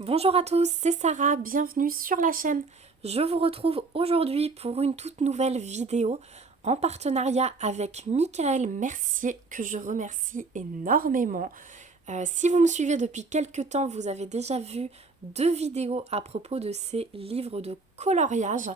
Bonjour à tous, c'est Sarah, bienvenue sur la chaîne. Je vous retrouve aujourd'hui pour une toute nouvelle vidéo en partenariat avec Michael Mercier, que je remercie énormément. Si vous me suivez depuis quelques temps, vous avez déjà vu 2 vidéos à propos de ces livres de coloriage.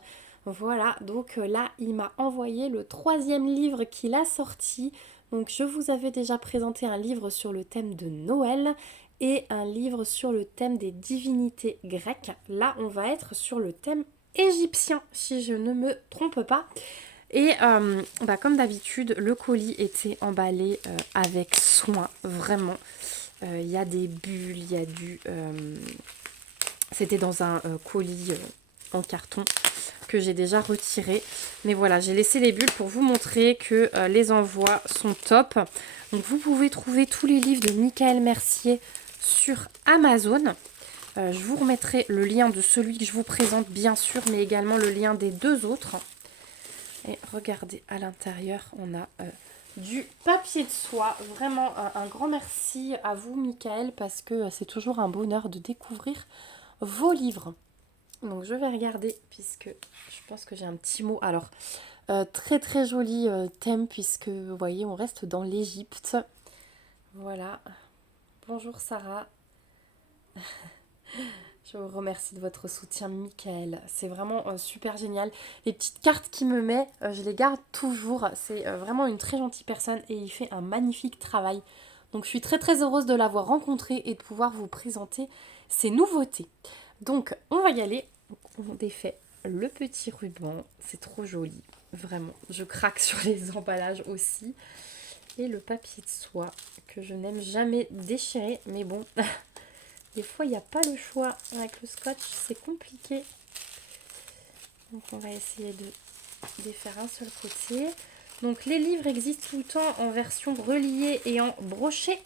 Voilà, donc là, il m'a envoyé le 3e livre qu'il a sorti. Donc je vous avais déjà présenté un livre sur le thème de Noël et un livre sur le thème des divinités grecques. Là, on va être sur le thème égyptien, si je ne me trompe pas. Et comme d'habitude, le colis était emballé avec soin, vraiment. Il y a des bulles, il y a du... C'était dans un colis en carton que j'ai déjà retiré. Mais voilà, j'ai laissé les bulles pour vous montrer que les envois sont top. Donc vous pouvez trouver tous les livres de Michael Mercier sur Amazon. Je vous remettrai le lien de celui que je vous présente bien sûr, mais également le lien des 2 autres. Et regardez, à l'intérieur, on a du papier de soie. Vraiment un grand merci à vous, Michael, parce que c'est toujours un bonheur de découvrir vos livres. Donc je vais regarder, puisque je pense que j'ai un petit mot. Alors, très très joli thème, puisque vous voyez, on reste dans l'Égypte. Voilà. Bonjour Sarah. Je vous remercie de votre soutien, Michael. C'est vraiment super génial. Les petites cartes qu'il me met, je les garde toujours. C'est vraiment une très gentille personne et il fait un magnifique travail. Donc je suis très très heureuse de l'avoir rencontré et de pouvoir vous présenter ses nouveautés. Donc on va y aller. On défait le petit ruban. C'est trop joli. Vraiment. Je craque sur les emballages aussi. Et le papier de soie que je n'aime jamais déchirer. Mais bon... Des fois, il n'y a pas le choix. Avec le scotch, c'est compliqué. Donc, on va essayer de défaire un seul côté. Donc, les livres existent tout le temps en version reliée et en broché.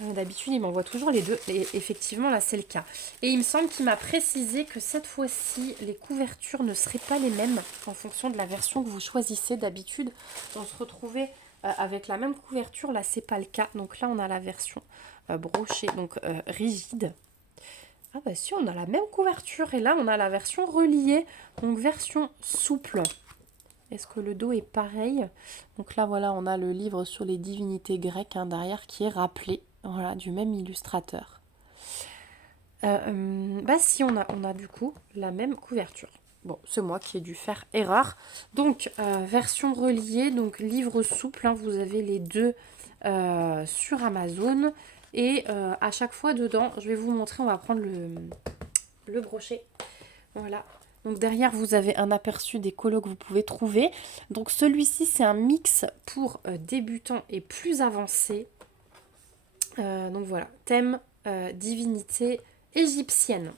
D'habitude, il m'envoie toujours les deux. Et effectivement, là, c'est le cas. Et il me semble qu'il m'a précisé que cette fois-ci, les couvertures ne seraient pas les mêmes en fonction de la version que vous choisissez. D'habitude, on se retrouvait avec la même couverture. Là, c'est pas le cas. Donc là, on a la version brochée, donc rigide. Ah bah si, on a la même couverture. Et là, on a la version reliée, donc version souple. Est-ce que le dos est pareil? Donc là, voilà, on a le livre sur les divinités grecques derrière qui est rappelé, voilà, du même illustrateur. Si, on a du coup la même couverture. Bon, c'est moi qui ai dû faire erreur. Donc, version reliée, donc livre souple, vous avez les deux sur Amazon. Et à chaque fois dedans, je vais vous montrer, on va prendre le brochet. Voilà. Donc derrière, vous avez un aperçu des colos que vous pouvez trouver. Donc celui-ci, c'est un mix pour débutants et plus avancés. Donc voilà, thème divinité égyptienne.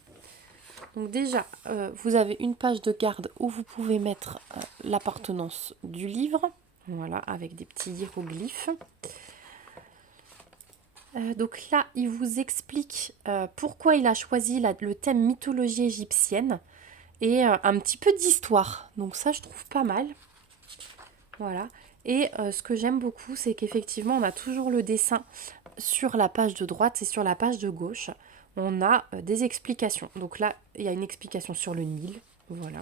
Donc déjà, vous avez une page de garde où vous pouvez mettre l'appartenance du livre. Voilà, avec des petits hiéroglyphes. Donc là, il vous explique pourquoi il a choisi le thème mythologie égyptienne. Et un petit peu d'histoire. Donc ça, je trouve pas mal. Voilà. Et ce que j'aime beaucoup, c'est qu'effectivement, on a toujours le dessin sur la page de droite et sur la page de gauche. On a des explications. Donc là, il y a une explication sur le Nil. Voilà.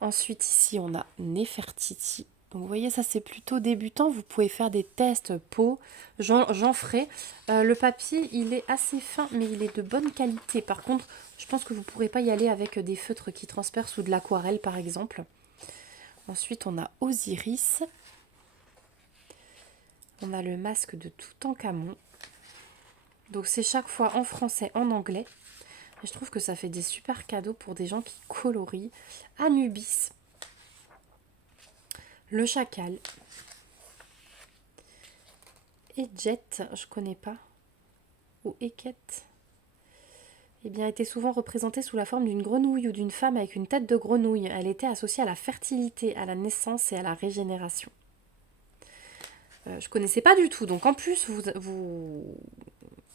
Ensuite, ici, on a Nefertiti. Donc vous voyez, ça c'est plutôt débutant. Vous pouvez faire des tests peau. J'en ferai. Le papier, il est assez fin, mais il est de bonne qualité. Par contre, je pense que vous ne pourrez pas y aller avec des feutres qui transpercent ou de l'aquarelle, par exemple. Ensuite, on a Osiris. On a le masque de Toutankhamon. Donc c'est chaque fois en français, en anglais. Et je trouve que ça fait des super cadeaux pour des gens qui colorient. Anubis. Le chacal. Et Jet, je connais pas. Ou Eket. Eh bien, était souvent représentée sous la forme d'une grenouille ou d'une femme avec une tête de grenouille. Elle était associée à la fertilité, à la naissance et à la régénération. Je connaissais pas du tout. Donc en plus,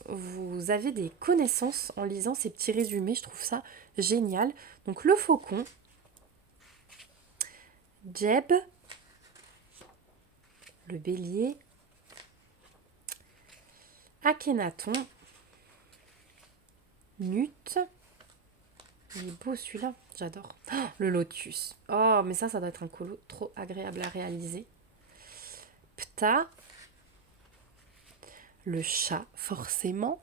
vous avez des connaissances en lisant ces petits résumés. Je trouve ça génial. Donc le faucon, Jeb, le bélier, Akhenaton, Nut. Il est beau celui-là, j'adore. Oh, le lotus. Oh, mais ça doit être un colo trop agréable à réaliser. Pta. Le chat, forcément.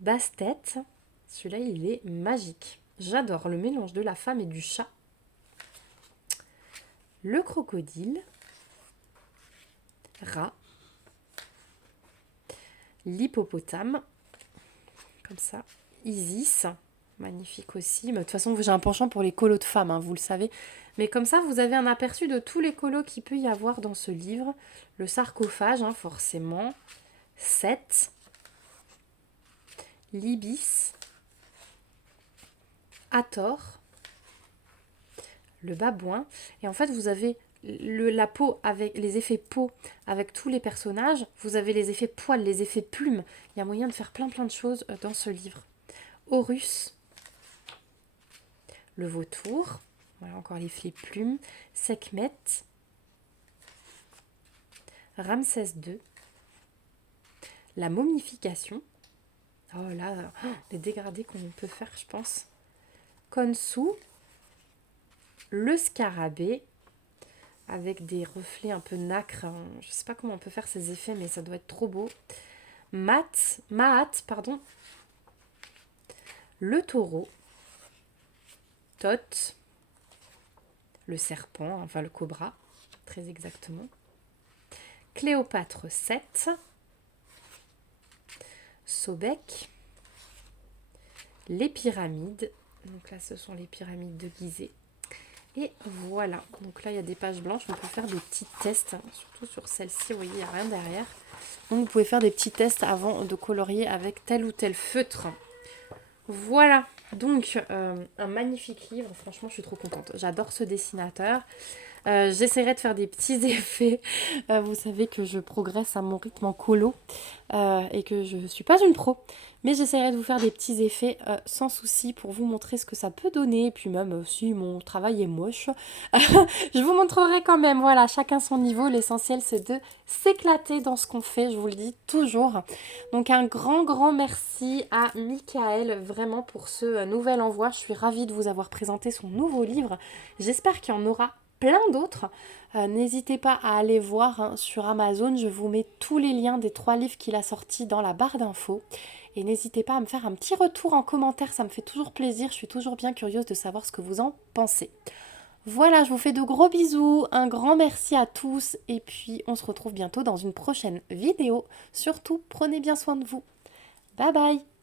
Bastet. Celui-là, il est magique. J'adore le mélange de la femme et du chat. Le crocodile. Rat. L'hippopotame. Comme ça. Isis. Magnifique aussi. Mais de toute façon, j'ai un penchant pour les colos de femmes, hein, vous le savez. Mais comme ça, vous avez un aperçu de tous les colos qu'il peut y avoir dans ce livre. Le sarcophage, hein, forcément. 7. L'ibis. Hathor. Le babouin. Et en fait, vous avez la peau avec les effets peau avec tous les personnages. Vous avez les effets poils, les effets plumes. Il y a moyen de faire plein de choses dans ce livre. Horus. Le vautour. Voilà encore les effets plumes. Sekhmet. Ramsès II. La momification. Oh là, les dégradés qu'on peut faire, je pense. Khonsu. Le scarabée. Avec des reflets un peu nacre. Je ne sais pas comment on peut faire ces effets, mais ça doit être trop beau. Maat, pardon. Le taureau. Thoth. Le serpent, enfin le cobra, très exactement. Cléopâtre 7. Sobek. Les pyramides. Donc là, ce sont les pyramides de Gizeh. Et voilà. Donc là, il y a des pages blanches. On peut faire des petits tests. Surtout sur celle-ci, vous voyez, il n'y a rien derrière. Donc, vous pouvez faire des petits tests avant de colorier avec tel ou tel feutre. Voilà. Donc, un magnifique livre. Franchement, je suis trop contente. J'adore ce dessinateur. J'essaierai de faire des petits effets. Vous savez que je progresse à mon rythme en colo et que je ne suis pas une pro. Mais j'essaierai de vous faire des petits effets sans souci pour vous montrer ce que ça peut donner. Et puis même si mon travail est moche, je vous montrerai quand même. Voilà, chacun son niveau. L'essentiel, c'est de s'éclater dans ce qu'on fait. Je vous le dis toujours. Donc un grand merci à Michael vraiment pour ce nouvel envoi. Je suis ravie de vous avoir présenté son nouveau livre. J'espère qu'il y en aura plein d'autres. N'hésitez pas à aller voir sur Amazon. Je vous mets tous les liens des 3 livres qu'il a sortis dans la barre d'infos. Et n'hésitez pas à me faire un petit retour en commentaire. Ça me fait toujours plaisir. Je suis toujours bien curieuse de savoir ce que vous en pensez. Voilà, je vous fais de gros bisous. Un grand merci à tous. Et puis, on se retrouve bientôt dans une prochaine vidéo. Surtout, prenez bien soin de vous. Bye bye!